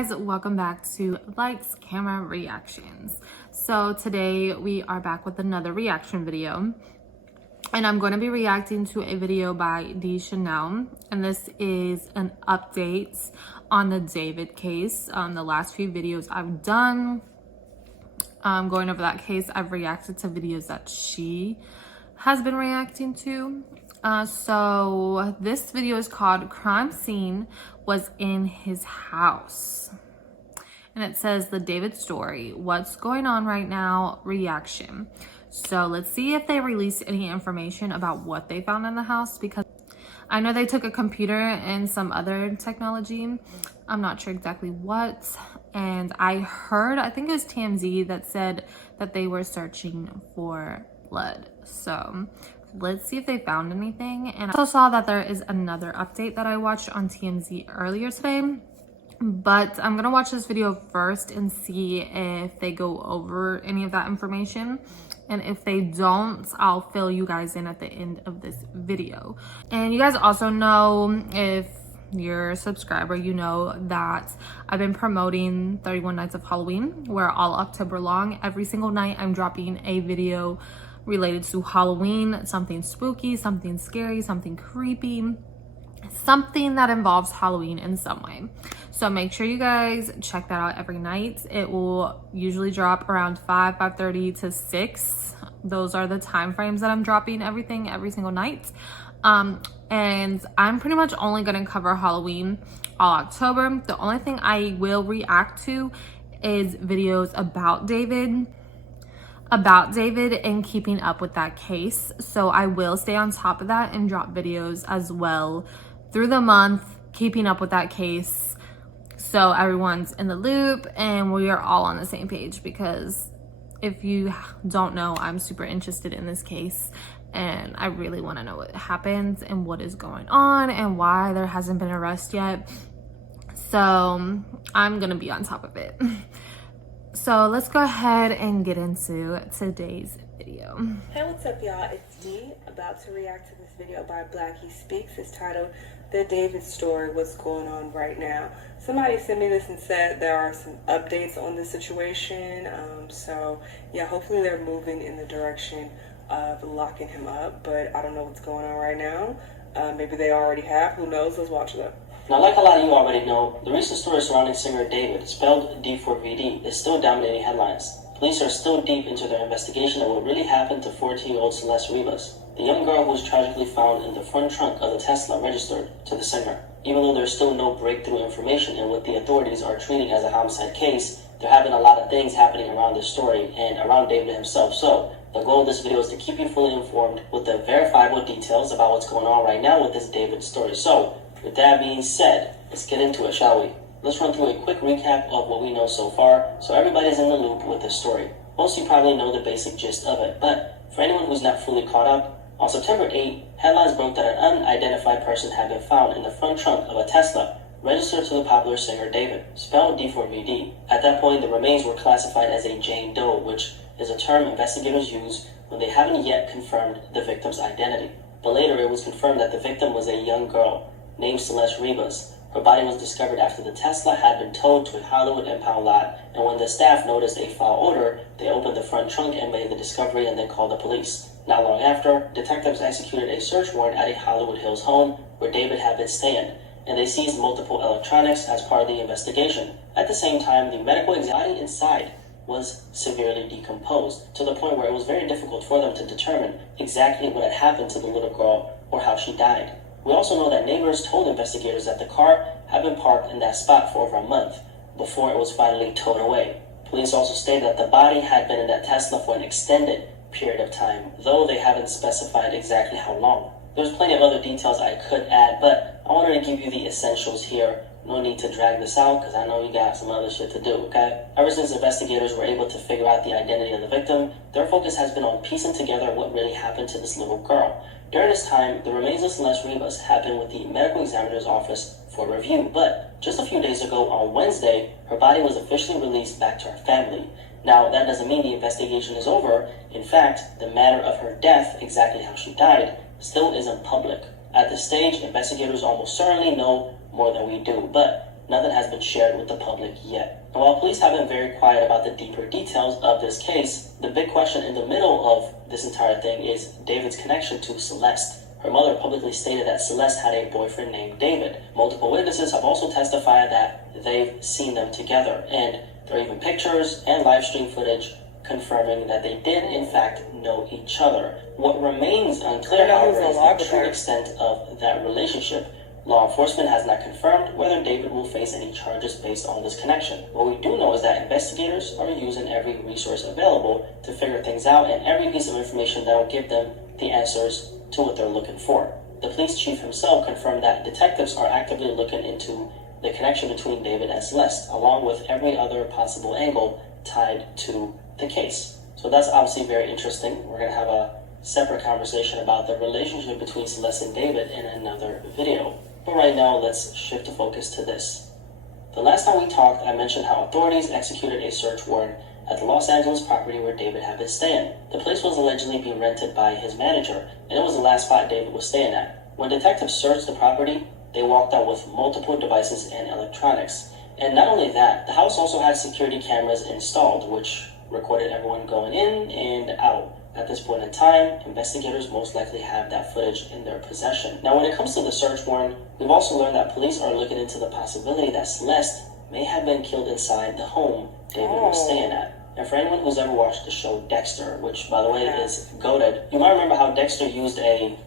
guys, welcome back to Lights Camera Reactions. So today we are back with another reaction video, and I'm going to be reacting to a video by D4vd, and this is an update on the David case. The last few videos I've done going over that case, I've reacted to videos that she has been reacting to. So this video is called Crime Scene Was in His House, and it says the David story, what's going on right now, reaction. So let's see if they release any information about what they found in the house, because I know they took a computer and some other technology. I'm not sure exactly what. And I heard, I think it was TMZ that said that they were searching for blood. So let's see if they found anything. And I also saw that there is another update that I watched on TMZ earlier today, but I'm gonna watch this video first and see if they go over any of that information. And if they don't, I'll fill you guys in at the end of this video. And you guys also know, if you're a subscriber, you know that I've been promoting 31 Nights of Halloween, where all October long, every single night I'm dropping a video related to Halloween, something spooky, something scary, something creepy, something that involves Halloween in some way. So make sure you guys check that out every night. It will usually drop around 5:30 to 6. Those are the time frames that I'm dropping everything every single night. And I'm pretty much only gonna cover Halloween all October. The only thing I will react to is videos about David and keeping up with that case. So I will stay on top of that and drop videos as well through the month, keeping up with that case, so everyone's in the loop and we are all on the same page. Because if you don't know, I'm super interested in this case and I really want to know what happened and what is going on and why there hasn't been an arrest yet. So I'm gonna be on top of it. So let's go ahead and get into today's video. Hey, what's up, y'all? It's D, about to react to this video by Blackie Speaks. It's titled The David Story, What's Going On Right Now. Somebody sent me this and said there are some updates on the situation. So yeah, hopefully they're moving in the direction of locking him up, but I don't know what's going on right now. Maybe they already have, who knows? Let's watch it up. Now, like a lot of you already know, the recent story surrounding singer David, spelled D4vd, is still dominating headlines. Police are still deep into their investigation of what really happened to 14-year-old Celeste Rivas, the young girl who was tragically found in the front trunk of the Tesla registered to the singer. Even though there's still no breakthrough information in what the authorities are treating as a homicide case, there have been a lot of things happening around this story and around David himself. So the goal of this video is to keep you fully informed with the verifiable details about what's going on right now with this David story. So with that being said, let's get into it, shall we? Let's run through a quick recap of what we know so far, so everybody's in the loop with this story. Most of you probably know the basic gist of it, but for anyone who's not fully caught up, on September 8, headlines broke that an unidentified person had been found in the front trunk of a Tesla registered to the popular singer David, spelled D4vd. At that point, the remains were classified as a Jane Doe, which is a term investigators use when they haven't yet confirmed the victim's identity. But later, it was confirmed that the victim was a young girl named Celeste Rivas. Her body was discovered after the Tesla had been towed to a Hollywood impound lot, and when the staff noticed a foul odor, they opened the front trunk and made the discovery and then called the police. Not long after, detectives executed a search warrant at a Hollywood Hills home where David had been staying, and they seized multiple electronics as part of the investigation. At the same time, the medical body inside was severely decomposed, to the point where it was very difficult for them to determine exactly what had happened to the little girl or how she died. We also know that neighbors told investigators that the car had been parked in that spot for over a month before it was finally towed away. Police also stated that the body had been in that Tesla for an extended period of time, though they haven't specified exactly how long. There's plenty of other details I could add, but I wanted to give you the essentials here. No need to drag this out, because I know you got some other shit to do, okay? Ever since investigators were able to figure out the identity of the victim, their focus has been on piecing together what really happened to this little girl. During this time, the remains of Celeste Rivas have been with the medical examiner's office for review, but just a few days ago on Wednesday, her body was officially released back to her family. Now, that doesn't mean the investigation is over. In fact, the manner of her death, exactly how she died, still isn't public. At this stage, investigators almost certainly know more than we do, but nothing has been shared with the public yet. And while police have been very quiet about the deeper details of this case, the big question in the middle of this entire thing is David's connection to Celeste. Her mother publicly stated that Celeste had a boyfriend named David. Multiple witnesses have also testified that they've seen them together, and there are even pictures and live stream footage confirming that they did in fact know each other. What remains unclear, however, is the true extent of that relationship. Law enforcement has not confirmed whether David will face any charges based on this connection. What we do know is that investigators are using every resource available to figure things out, and every piece of information that will give them the answers to what they're looking for. The police chief himself confirmed that detectives are actively looking into the connection between David and Celeste, along with every other possible angle tied to the case. So that's obviously very interesting. We're going to have a separate conversation about the relationship between Celeste and David in another video. But right now, let's shift the focus to this. The last time we talked, I mentioned how authorities executed a search warrant at the Los Angeles property where David had been staying. The place was allegedly being rented by his manager, and it was the last spot David was staying at. When detectives searched the property, they walked out with multiple devices and electronics. And not only that, the house also had security cameras installed, which recorded everyone going in and out. At this point in time, investigators most likely have that footage in their possession. Now, when it comes to the search warrant, we've also learned that police are looking into the possibility that Celeste may have been killed inside the home David was staying at. And for anyone who's ever watched the show Dexter, which, by the way, is goated, you might remember how Dexter used a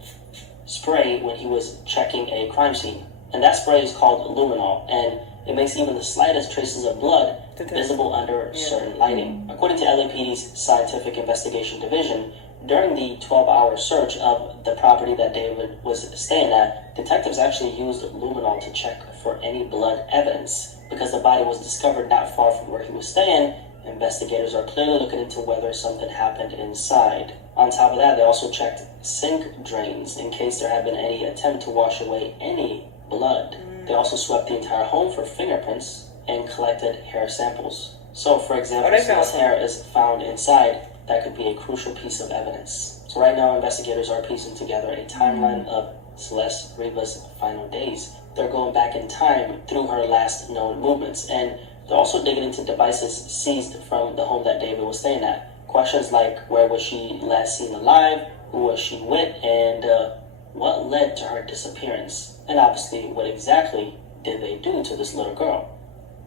spray when he was checking a crime scene. And that spray is called luminol, and it makes even the slightest traces of blood visible under certain lighting. According to LAPD's Scientific Investigation Division, during the 12-hour search of the property that David was staying at, detectives actually used luminol to check for any blood evidence. Because the body was discovered not far from where he was staying, investigators are clearly looking into whether something happened inside. On top of that, they also checked sink drains in case there had been any attempt to wash away any blood. They also swept the entire home for fingerprints and collected hair samples. So, for example, if Celeste's hair is found inside, that could be a crucial piece of evidence. So right now, investigators are piecing together a timeline of Celeste Riva's final days. They're going back in time through her last known movements, and they're also digging into devices seized from the home that David was staying at. Questions like, where was she last seen alive, who was she with, and what led to her disappearance? And obviously, what exactly did they do to this little girl?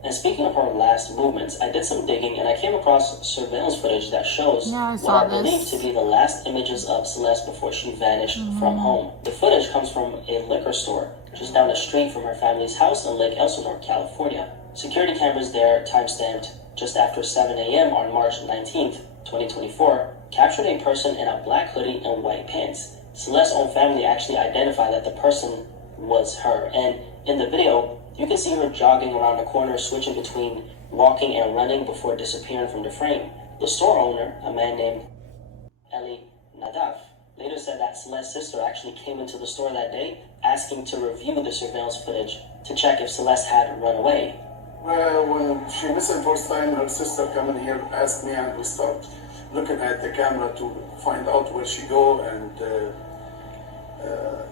And speaking of her last movements, I did some digging and I came across surveillance footage that shows what I believe to be the last images of Celeste before she vanished from home. The footage comes from a liquor store just down the street from her family's house in Lake Elsinore, California. Security cameras there, timestamped just after 7 a.m. on March 19th, 2024, captured a person in a black hoodie and white pants. Celeste's own family actually identified that the person was her, and in the video, you can see her jogging around the corner, switching between walking and running before disappearing from the frame. The store owner, a man named Eli Nadav, later said that Celeste's sister actually came into the store that day, asking to review the surveillance footage to check if Celeste had run away. Well, when she missed the first time, her sister come in here, asked me, and we start looking at the camera to find out where she go and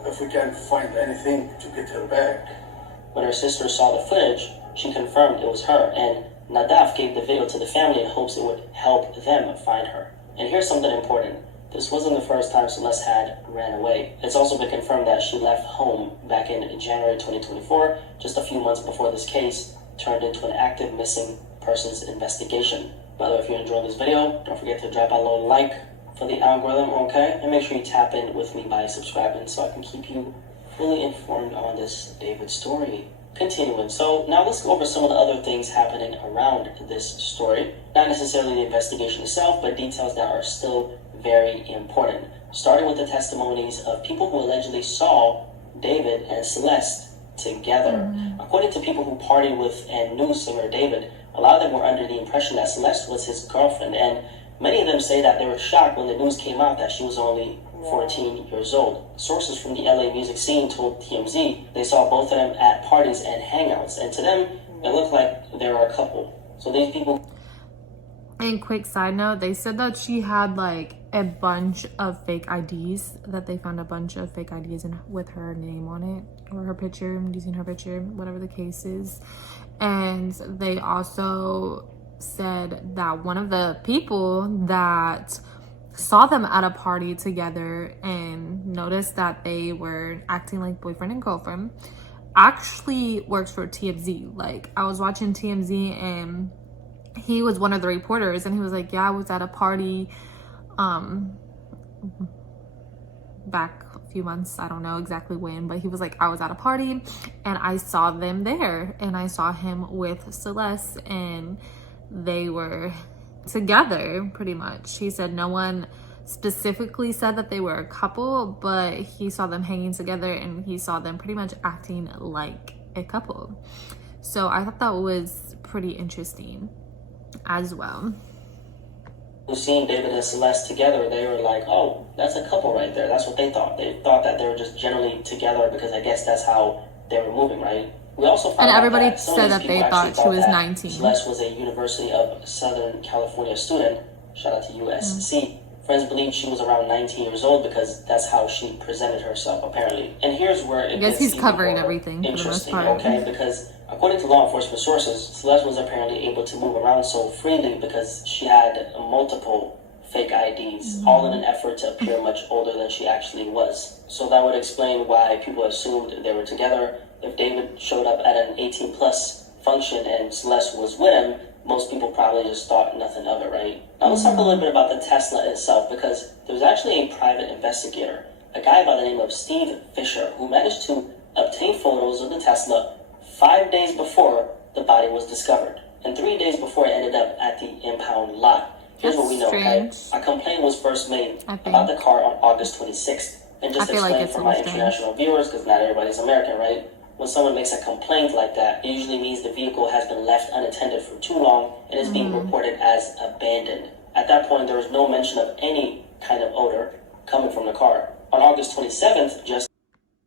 if we can find anything to get her back. When her sister saw the footage, she confirmed it was her, and Nadav gave the video to the family in hopes it would help them find her. And here's something important. This wasn't the first time Celeste had ran away. It's also been confirmed that she left home back in January 2024, just a few months before this case turned into an active missing persons investigation. By the way, if you're enjoying this video, don't forget to drop a little like for the algorithm, okay? And make sure you tap in with me by subscribing so I can keep you fully informed on this David story. Continuing, so now let's go over some of the other things happening around this story. Not necessarily the investigation itself, but details that are still very important. Starting with the testimonies of people who allegedly saw David and Celeste together. According to people who partied with and knew singer David, a lot of them were under the impression that Celeste was his girlfriend, and many of them say that they were shocked when the news came out that she was only 14 years old. Sources from the LA music scene told TMZ they saw both of them at parties and hangouts, and to them, it looked like they were a couple. So these people... And quick side note, they said that she had like a bunch of fake IDs, that they found a bunch of fake IDs with her name on it, or her picture, using her picture, whatever the case is. And they also said that one of the people that saw them at a party together and noticed that they were acting like boyfriend and girlfriend actually works for TMZ. Like, I was watching TMZ and he was one of the reporters, and he was like, yeah, I was at a party back a few months, I don't know exactly when, but he was like, I was at a party and I saw them there, and I saw him with Celeste, and they were together pretty much. He said no one specifically said that they were a couple, but he saw them hanging together and he saw them pretty much acting like a couple. So I thought that was pretty interesting as well. Seeing David and Celeste together, they were like, oh, that's a couple right there. That's what they thought. They thought that they were just generally together because I guess that's how they were moving, right? We also found and out everybody that some said of that these they people thought actually she was that 19. Celeste was a University of Southern California student. Shout out to USC. Friends believed she was around 19 years old because that's how she presented herself, apparently. And here's where it gets he's even covering more everything for the most interesting, part. okay? Because according to law enforcement sources, Celeste was apparently able to move around so freely because she had multiple fake IDs, all in an effort to appear much older than she actually was. So that would explain why people assumed they were together. If David showed up at an 18-plus function and Celeste was with him, most people probably just thought nothing of it, right? Now let's talk a little bit about the Tesla itself, because there was actually a private investigator, a guy by the name of Steve Fisher, who managed to obtain photos of the Tesla 5 days before the body was discovered, and 3 days before it ended up at the impound lot. Here's what we know, okay? A complaint was first made about the car on August 26th. And just explain for my international viewers, because not everybody's American, right? When someone makes a complaint like that, it usually means the vehicle has been left unattended for too long and is being reported as abandoned. At that point, there was no mention of any kind of odor coming from the car. On August 27th, just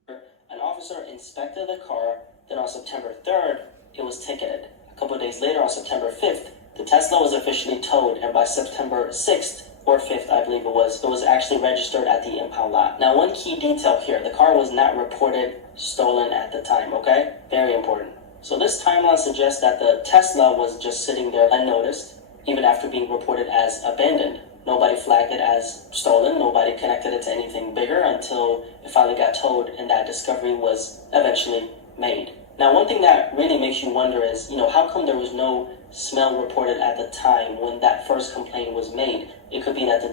an officer inspected the car. Then on September 3rd, it was ticketed. A couple of days later, on September 5th, the Tesla was officially towed, and by September 6th or 5th, I believe it was actually registered at the impound lot. Now, one key detail here, the car was not reported stolen at the time, okay? Very important. So this timeline suggests that the Tesla was just sitting there unnoticed, even after being reported as abandoned. Nobody flagged it as stolen, nobody connected it to anything bigger until it finally got towed and that discovery was eventually made. Now, one thing that really makes you wonder is, how come there was no smell reported at the time when that first complaint was made? It could be that how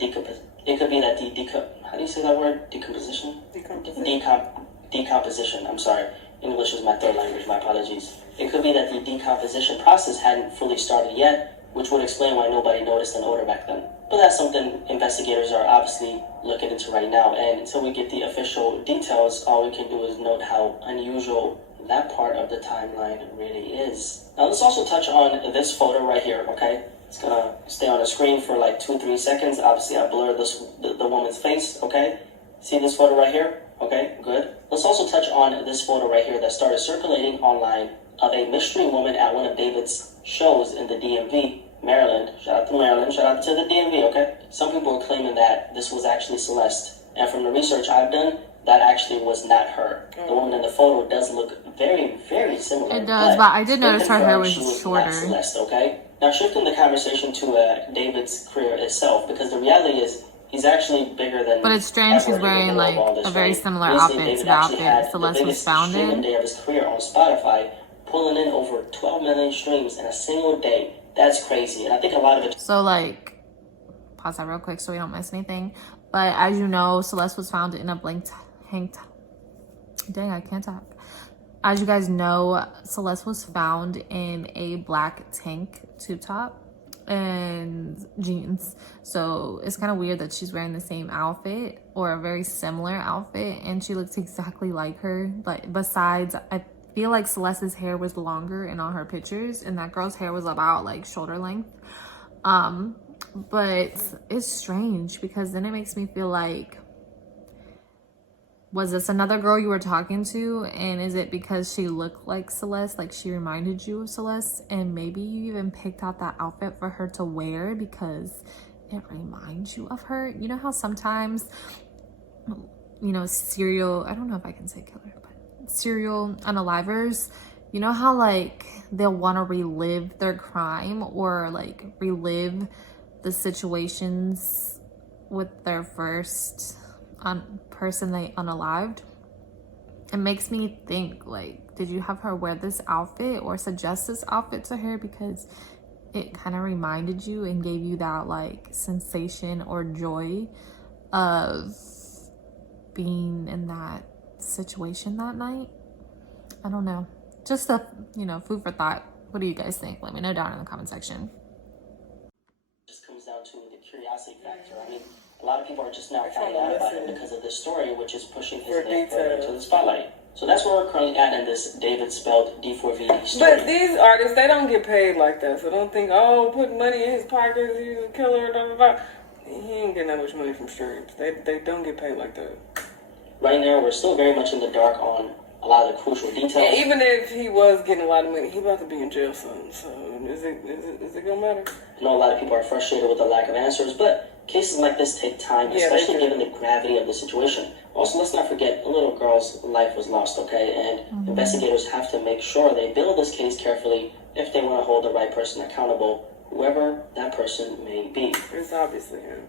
do you say that word? Decomposition? Decomposition, I'm sorry. English is my third language, my apologies. It could be that the decomposition process hadn't fully started yet, which would explain why nobody noticed an odor back then. But that's something investigators are obviously looking into right now, and until we get the official details, all we can do is note how unusual that part of the timeline really is. Now let's also touch on this photo right here, okay? It's gonna stay on the screen for like 2-3 seconds. Obviously I blurred the woman's face, okay? See this photo right here? Okay, good. Let's also touch on this photo right here that started circulating online of a mystery woman at one of David's shows in the DMV, Maryland. Shout out to Maryland, shout out to the DMV, okay? Some people are claiming that this was actually Celeste. And from the research I've done, that actually was not her. The woman in the photo does look very, very similar. It does, but I did notice her hair was shorter. Not Celeste, okay? Now shifting the conversation to David's career itself, because the reality is he's actually bigger than. But it's strange she's wearing like a very similar outfit to the outfit Celeste was found in. Day of his career on Spotify, pulling in over 12 million streams in a single day. That's crazy, and I think a lot of it. So like, pause that real quick so we don't miss anything. But as you know, Celeste was found in a blank tank. Dang, I can't talk. As you guys know, Celeste was found in a black tank tube top and jeans. So it's kind of weird that she's wearing the same outfit or a very similar outfit, and she looks exactly like her. But besides, I feel like Celeste's hair was longer in all her pictures, and that girl's hair was about like shoulder length. But it's strange because then it makes me feel like was this another girl you were talking to? And is it because she looked like Celeste, like she reminded you of Celeste? And maybe you even picked out that outfit for her to wear because it reminds you of her. You know how sometimes, you know, I don't know if I can say killer, but serial unalivers, you know how like they'll want to relive their crime or like relive the situations with their first person they unalived? It makes me think, like, did you have her wear this outfit or suggest this outfit to her because it kind of reminded you and gave you that like sensation or joy of being in that situation that night? I don't know, just a, you know, food for thought. What do you guys think? Let me know down in the comment section. Just comes down to the curiosity factor. I mean, a lot of people are just now finding out about him because of this story, which is pushing his name further into the spotlight. So that's where we're currently at in this David spelled D4vd story. But these artists, they don't get paid like that, so don't think, oh, putting money in his pockets, he's a killer, blah, blah, blah. He ain't getting that much money from streams. They don't get paid like that. Right now, we're still very much in the dark on a lot of the crucial details. And even if he was getting a lot of money, he about to be in jail soon, so is it gonna matter? I know a lot of people are frustrated with the lack of answers, but cases like this take time, especially given the gravity of the situation. Also, let's not forget, a little girl's life was lost, okay? And investigators have to make sure they build this case carefully if they want to hold the right person accountable, whoever that person may be. It's obviously him.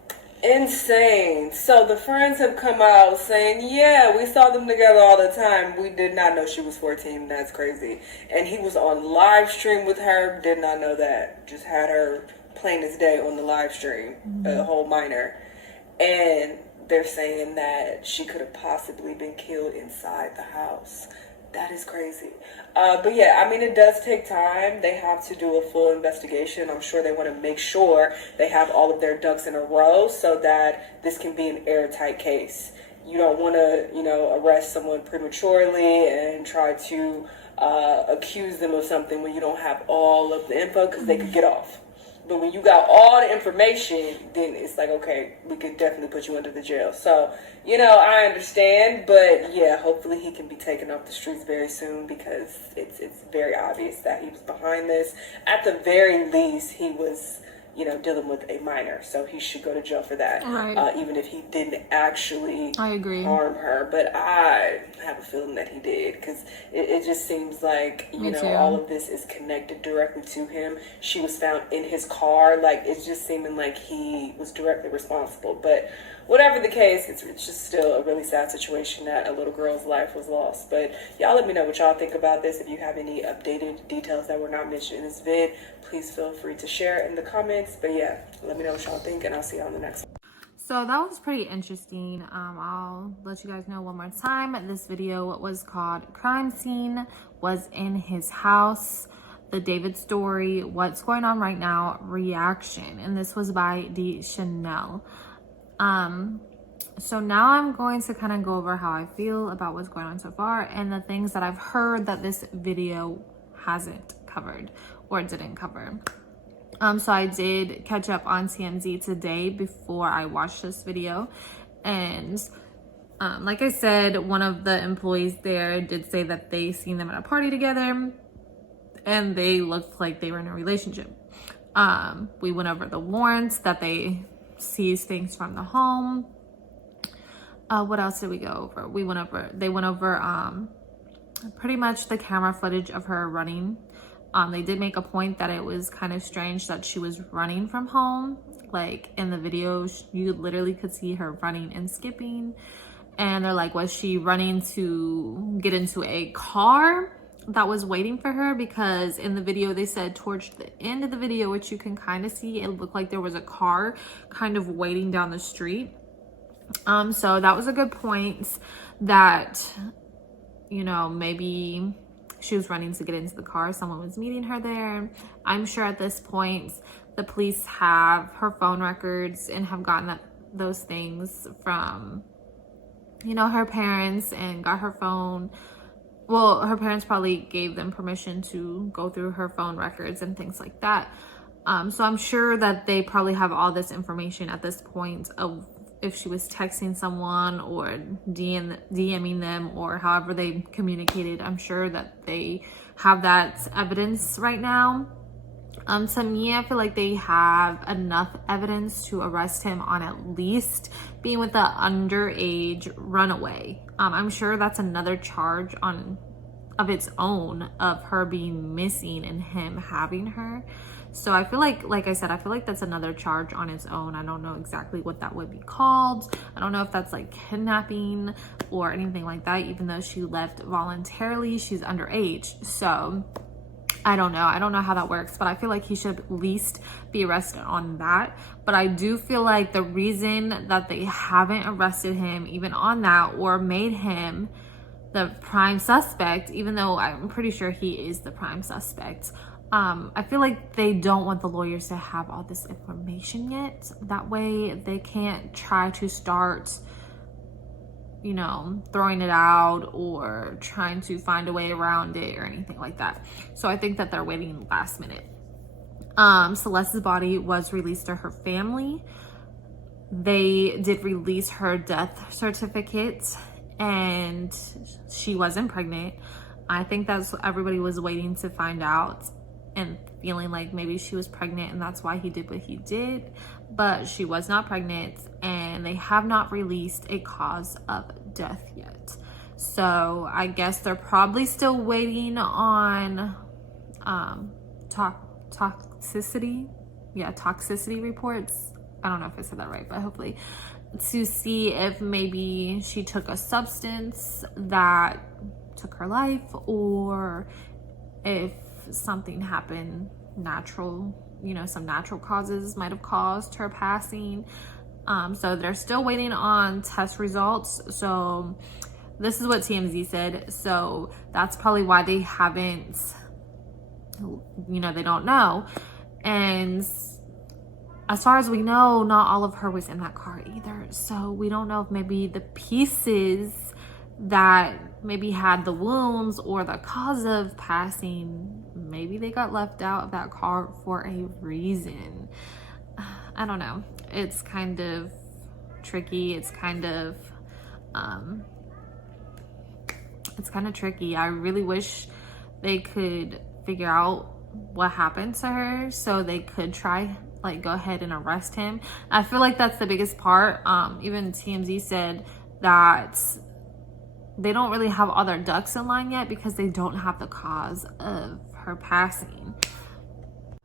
Insane. So the friends have come out saying, yeah, we saw them together all the time. We did not know she was 14. That's crazy. And he was on live stream with her. Did not know that. Just had her plain as day on the live stream, a whole minor. And they're saying that she could have possibly been killed inside the house. That is crazy. But yeah, I mean, it does take time. They have to do a full investigation. I'm sure they want to make sure they have all of their ducks in a row so that this can be an airtight case. You don't want to, you know, arrest someone prematurely and try to accuse them of something when you don't have all of the info, because they could get off. But when you got all the information, then it's like, okay, we could definitely put you under the jail. So, you know, I understand, but yeah, hopefully he can be taken off the streets very soon, because it's very obvious that he was behind this. At the very least, he was, you know, dealing with a minor, so he should go to jail for that. Right. Even if he didn't actually harm her. But I have a feeling that he did, because it just seems like, you know, all of this is connected directly to him. She was found in his car. Like, it's just seeming like he was directly responsible. But whatever the case, it's just still a really sad situation that a little girl's life was lost. But y'all let me know what y'all think about this. If you have any updated details that were not mentioned in this vid, please feel free to share in the comments. But yeah, let me know what y'all think, and I'll see y'all on the next one. So that was pretty interesting. I'll let you guys know one more time. This video was called Crime Scene Was in His House, the David story, what's going on right now, reaction. And this was by D. Chanel. So now I'm going to kind of go over how I feel about what's going on so far and the things that I've heard that this video hasn't covered or didn't cover. So I did catch up on TMZ today before I watched this video, and like I said, one of the employees there did say that they seen them at a party together and they looked like they were in a relationship. We went over the warrants that they seized things from the home. What else did we go over? They went over pretty much the camera footage of her running. They did make a point that it was kind of strange that she was running from home. Like in the video, you literally could see her running and skipping. And they're like, was she running to get into a car that was waiting for her? Because in the video, they said towards the end of the video, which you can kind of see, it looked like there was a car kind of waiting down the street. So that was a good point that, you know, maybe she was running to get into the car. Someone was meeting her there. I'm sure at this point, the police have her phone records and have gotten those things from, you know, her parents and got her phone. Well, her parents probably gave them permission to go through her phone records and things like that. So I'm sure that they probably have all this information at this point of if she was texting someone or DMing them or however they communicated. I'm sure that they have that evidence right now. To me, I feel like they have enough evidence to arrest him on at least being with an underage runaway. I'm sure that's another charge of its own of her being missing and him having her. So I feel like I said, I feel like that's another charge on its own. I don't know exactly what that would be called. I don't know if that's like kidnapping or anything like that, even though she left voluntarily. She's underage. So I don't know. I don't know how that works, but I feel like he should at least be arrested on that. But I do feel like the reason that they haven't arrested him even on that or made him the prime suspect, even though I'm pretty sure he is the prime suspect, I feel like they don't want the lawyers to have all this information yet. That way they can't try to start, you know, throwing it out or trying to find a way around it or anything like that. So I think that they're waiting last minute. Celeste's body was released to her family. They did release her death certificate and she wasn't pregnant. I think that's what everybody was waiting to find out and feeling like maybe she was pregnant and that's why he did what he did, but she was not pregnant and they have not released a cause of death yet. So I guess they're probably still waiting on toxicity reports. I don't know if I said that right, but hopefully, to see if maybe she took a substance that took her life or if something happened natural, you know, some natural causes might have caused her passing. So they're still waiting on test results. So this is what TMZ said. So that's probably why they haven't, you know, they don't know. And as far as we know, not all of her was in that car either. So we don't know if maybe the pieces that maybe had the wounds or the cause of passing, maybe they got left out of that car for a reason. I don't know. It's kind of tricky. It's kind of tricky. I really wish they could figure out what happened to her so they could try like go ahead and arrest him. I feel like that's the biggest part. Even TMZ said that they don't really have all their ducks in line yet because they don't have the cause of her passing.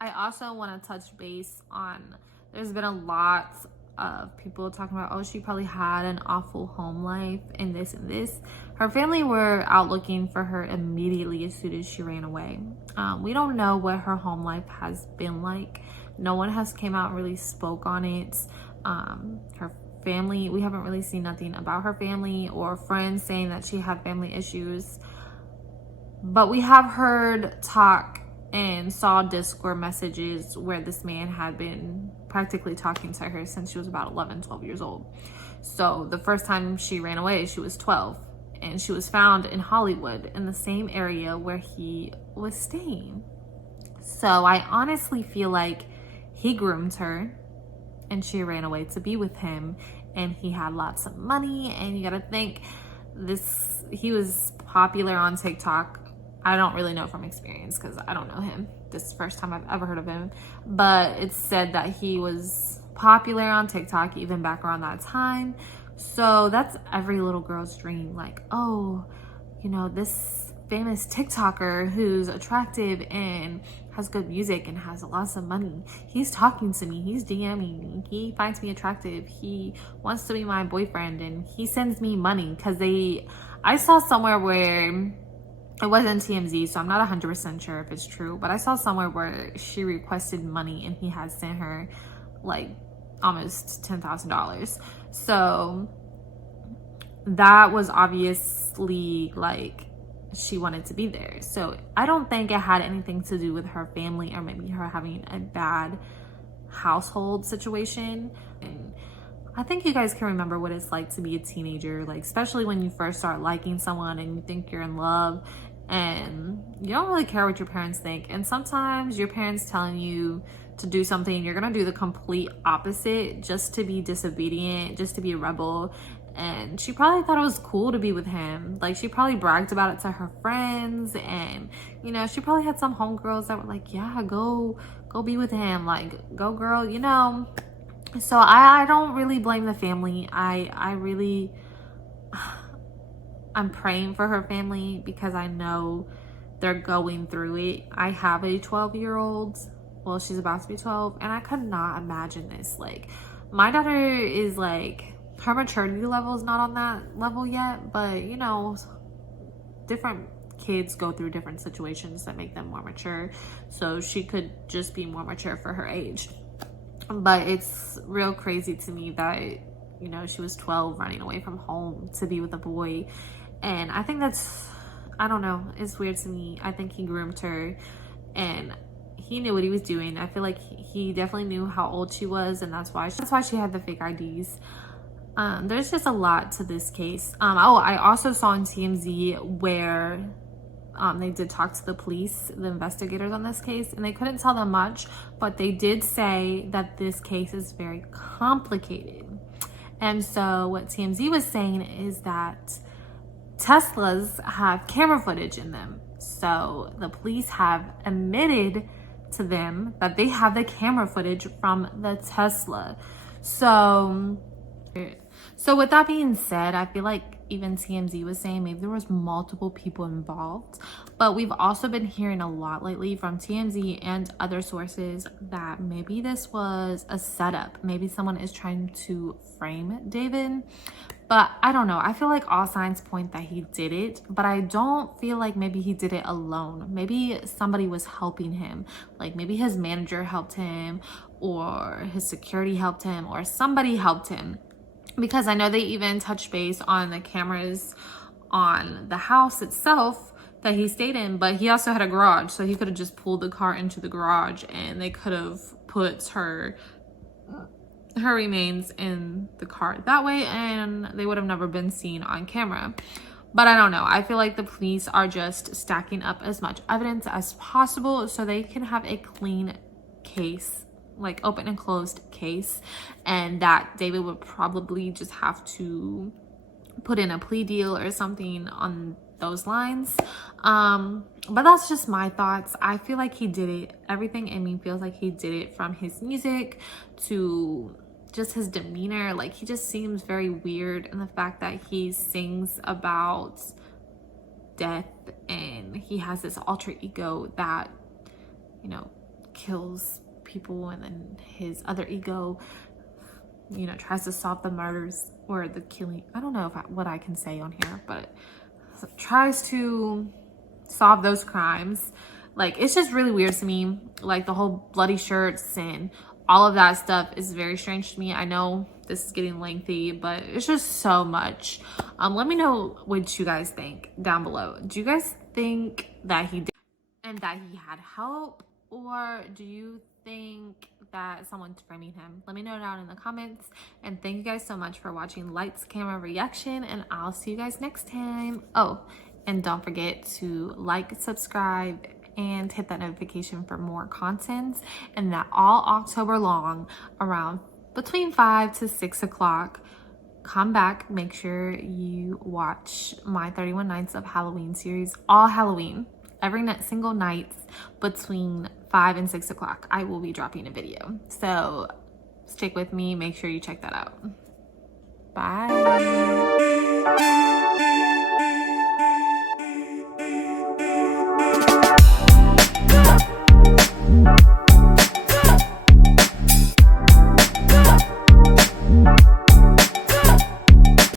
I also want to touch base on, there's been a lot of people talking about, oh, she probably had an awful home life and this and this. Her family were out looking for her immediately as soon as she ran away. We don't know what her home life has been like. No one has came out and really spoke on it. Her family, we haven't really seen nothing about her family or friends saying that she had family issues, but we have heard talk and saw Discord messages where this man had been practically talking to her since she was about 11-12 years old. So the first time she ran away, she was 12 and she was found in Hollywood in the same area where he was staying. So I honestly feel like he groomed her and she ran away to be with him, and he had lots of money. And you gotta think, he was popular on TikTok. I don't really know from experience because I don't know him. This is the first time I've ever heard of him, but it's said that he was popular on TikTok even back around that time. So that's every little girl's dream, like, oh, you know, this famous TikToker who's attractive and has good music and has lots of money, he's talking to me, he's DMing me, he finds me attractive, he wants to be my boyfriend, and he sends me money. Because I saw somewhere where, it wasn't TMZ, so I'm not 100% sure if it's true, but I saw somewhere where she requested money and he had sent her like almost $10,000. So that was obviously like she wanted to be there. So I don't think it had anything to do with her family or maybe her having a bad household situation. And I think you guys can remember what it's like to be a teenager, like especially when you first start liking someone and you think you're in love, and you don't really care what your parents think. And sometimes your parents telling you to do something, you're gonna do the complete opposite just to be disobedient, just to be a rebel. And she probably thought it was cool to be with him. Like, she probably bragged about it to her friends, and you know, she probably had some homegirls that were like, yeah, go be with him, like, go girl, you know. So I don't really blame the family. I really, I'm praying for her family because I know they're going through it. I have a 12-year-old. Well, she's about to be 12, and I could not imagine this. Like, my daughter is like, her maturity level is not on that level yet, but you know, different kids go through different situations that make them more mature. So she could just be more mature for her age. But it's real crazy to me that, you know, she was 12 running away from home to be with a boy. And I think that's, I don't know, it's weird to me. I think he groomed her, and he knew what he was doing. I feel like he definitely knew how old she was, and that's why she had the fake IDs. There's just a lot to this case. Oh, I also saw on TMZ where they did talk to the police, the investigators on this case, and they couldn't tell them much, but they did say that this case is very complicated. And so what TMZ was saying is that Teslas have camera footage in them. So the police have admitted to them that they have the camera footage from the Tesla. So with that being said, I feel like even TMZ was saying maybe there was multiple people involved, but we've also been hearing a lot lately from TMZ and other sources that maybe this was a setup. Maybe someone is trying to frame David, but I don't know. I feel like all signs point that he did it, but I don't feel like maybe he did it alone. Maybe somebody was helping him. Like, maybe his manager helped him, or his security helped him, or somebody helped him. Because I know they even touched base on the cameras on the house itself that he stayed in, but he also had a garage, so he could have just pulled the car into the garage and they could have put her remains in the car that way, and they would have never been seen on camera. But I don't know. I feel like the police are just stacking up as much evidence as possible so they can have a clean case, like open and closed case, and that David would probably just have to put in a plea deal or something on those lines. But that's just my thoughts. I feel like he did it. Everything in me feels like he did it, from his music to just his demeanor. Like, he just seems very weird, and the fact that he sings about death and he has this alter ego that, you know, kills people, and then his other ego, you know, tries to solve the murders or the killing. I don't know what I can say on here, but tries to solve those crimes. Like, it's just really weird to me. Like, the whole bloody shirts and all of that stuff is very strange to me. I know this is getting lengthy, but it's just so much. Let me know what you guys think down below. Do you guys think that he did and that he had help, or do you think that someone's framing him? Let me know down in the comments, and thank you guys so much for watching Lights Camera Reaction, and I'll see you guys next time. Oh, and don't forget to like, subscribe, and hit that notification for more content, and that all October long, around between 5 to 6 o'clock, come back. Make sure you watch my 31 Nights of Halloween series, all Halloween. Every single night between 5 and 6 o'clock, I will be dropping a video. So stick with me. Make sure you check that out. Bye.